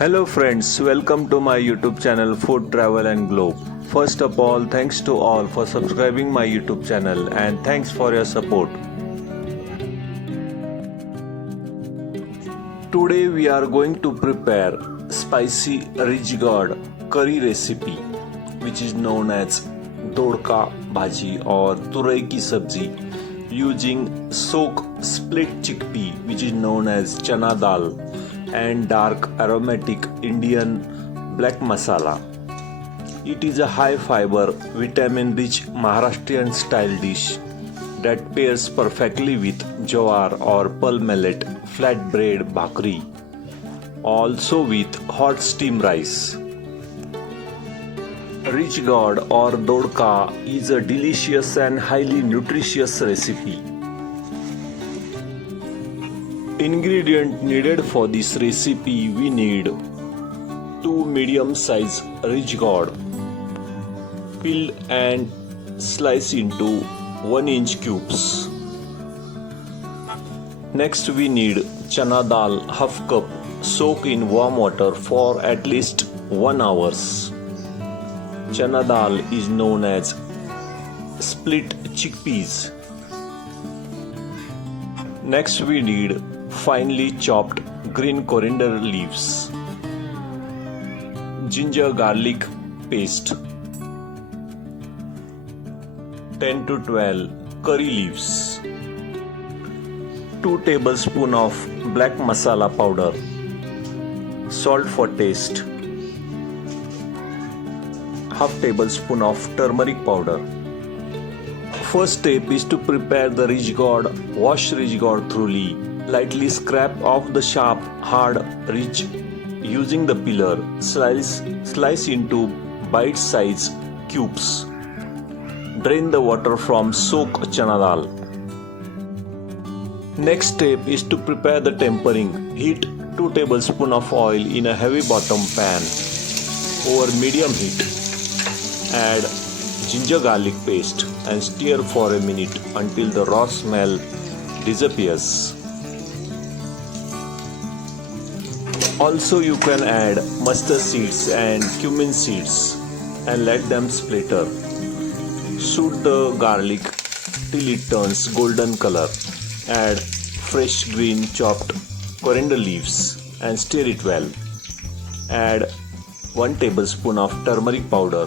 Hello friends, welcome to my YouTube channel Food Travel and Globe. First of all, thanks to all for subscribing my YouTube channel and thanks for your support. Today we are going to prepare spicy rich gourd curry recipe which is known as dodka bhaji or turai ki sabji using soak split chickpea which is known as chana dal and dark aromatic Indian black masala. It is a high fiber, vitamin rich Maharashtrian style dish that pairs perfectly with jowar or pearl millet flatbread bhakri, also with hot steamed rice. Rich gourd or dodka is a delicious and highly nutritious recipe. Ingredient needed for this recipe: we need 2 medium size rich gourd peeled and sliced into 1-inch cubes. Next we need chana dal half cup soak in warm water for at least 1 hour. Chana dal is known as split chickpeas. Next we need finely chopped green coriander leaves, ginger garlic paste, 10 to 12 curry leaves, 2 tablespoons of black masala powder, salt for taste, half tablespoon of turmeric powder. First step is to prepare the rich gourd. Wash rich gourd thoroughly. Lightly scrape off the sharp, hard ridge using the peeler. Slice into bite-sized cubes. Drain the water from soaked chana dal. Next step is to prepare the tempering. Heat 2 tablespoons of oil in a heavy bottom pan over medium heat. Add ginger garlic paste and stir for a minute until the raw smell disappears. Also you can add mustard seeds and cumin seeds and let them splatter. Shoot the garlic till it turns golden color. Add fresh green chopped coriander leaves and stir it well. Add 1 tablespoon of turmeric powder,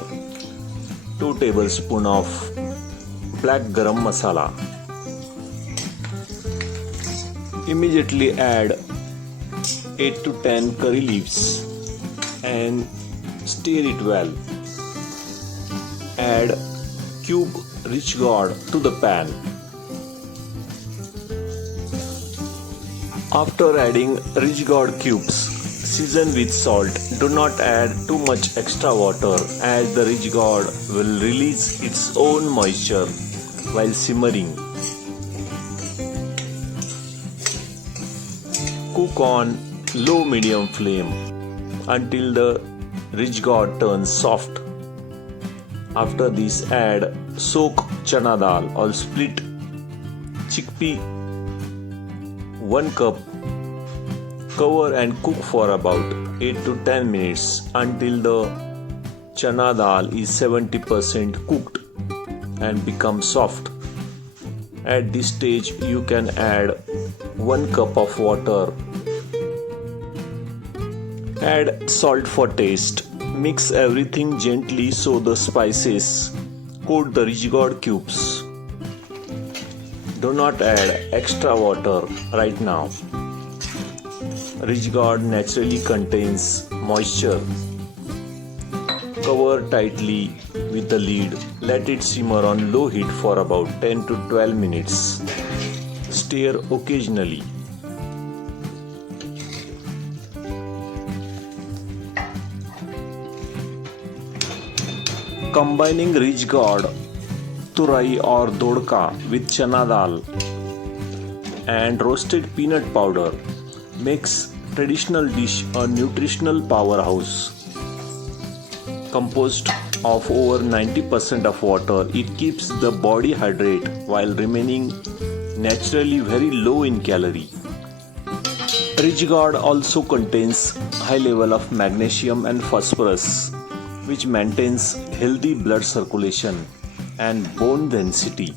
2 tablespoons of black garam masala. Immediately add 8 to 10 curry leaves and stir it well. Add cube rich gourd to the pan. After adding rich gourd cubes, season with salt. Do not add too much extra water as the rich gourd will release its own moisture while simmering. Cook on low-medium flame until the rich gourd turns soft. After this, add soaked chana dal or split chickpea 1 cup. Cover and cook for about 8 to 10 minutes until the chana dal is 70% cooked and becomes soft. At this stage, you can add 1 cup of water. Add salt for taste. Mix everything gently so the spices coat the rich gourd cubes. Do not add extra water right now. Rich gourd naturally contains moisture. Cover tightly with the lid. Let it simmer on low heat for about 10 to 12 minutes. Stir occasionally. Combining rich gourd, turai or dodka with chana dal and roasted peanut powder makes traditional dish a nutritional powerhouse. Composed of over 90% of water, it keeps the body hydrated while remaining naturally very low in calorie. Rich gourd also contains high level of magnesium and phosphorus, which maintains healthy blood circulation and bone density.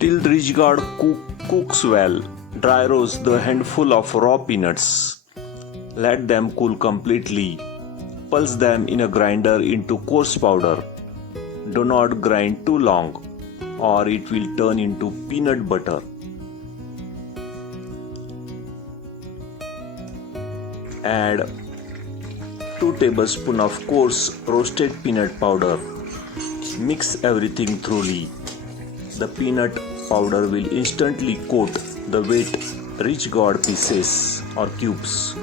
Till the rich gourd cooks well, dry roast the handful of raw peanuts. Let them cool completely. Pulse them in a grinder into coarse powder. Do not grind too long, or it will turn into peanut butter. Add 2 tablespoons of coarse roasted peanut powder. Mix everything thoroughly. The peanut powder will instantly coat the wet rich gourd pieces or cubes.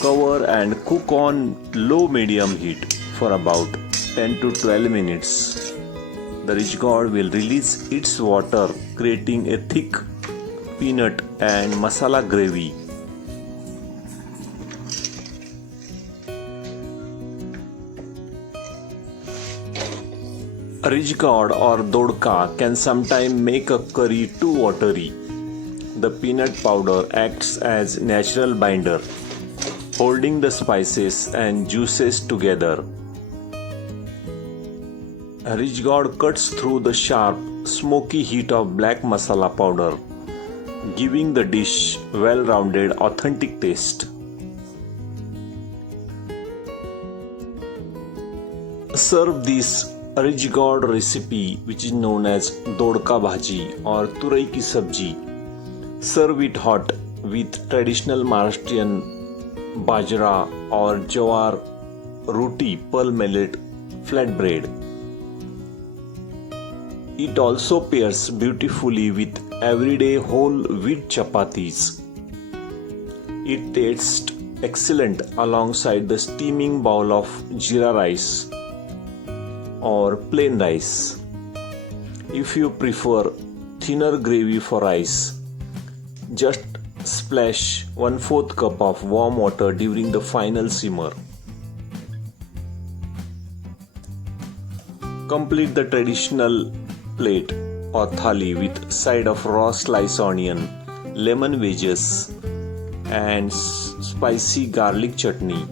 Cover and cook on low-medium heat for about 10 to 12 minutes. The rich gourd will release its water, creating a thick peanut and masala gravy. Rich gourd or dodka can sometimes make a curry too watery. The peanut powder acts as natural binder, holding the spices and juices together. Rich gourd cuts through the sharp, smoky heat of black masala powder, giving the dish well-rounded, authentic taste. Serve this rich gourd recipe, which is known as dodka bhaji or turai ki sabji. Serve it hot with traditional Maharashtrian bajra or jawar roti pearl millet flatbread. It also pairs beautifully with everyday whole wheat chapatis. It tastes excellent alongside the steaming bowl of jeera rice or plain rice. If you prefer thinner gravy for rice, just splash 1/4 cup of warm water during the final simmer. Complete the traditional plate or thali with side of raw sliced onion, lemon wedges and spicy garlic chutney.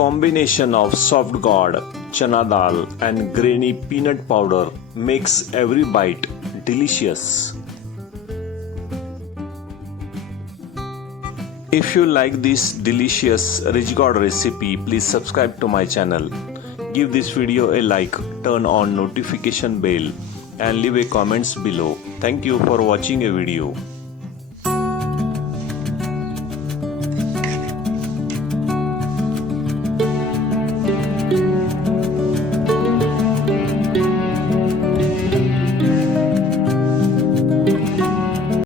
Combination of soft gourd, chana dal and grainy peanut powder makes every bite delicious. If you like this delicious rich gourd recipe, please subscribe to my channel. Give this video a like, turn on notification bell and leave a comments below. Thank you for watching a video.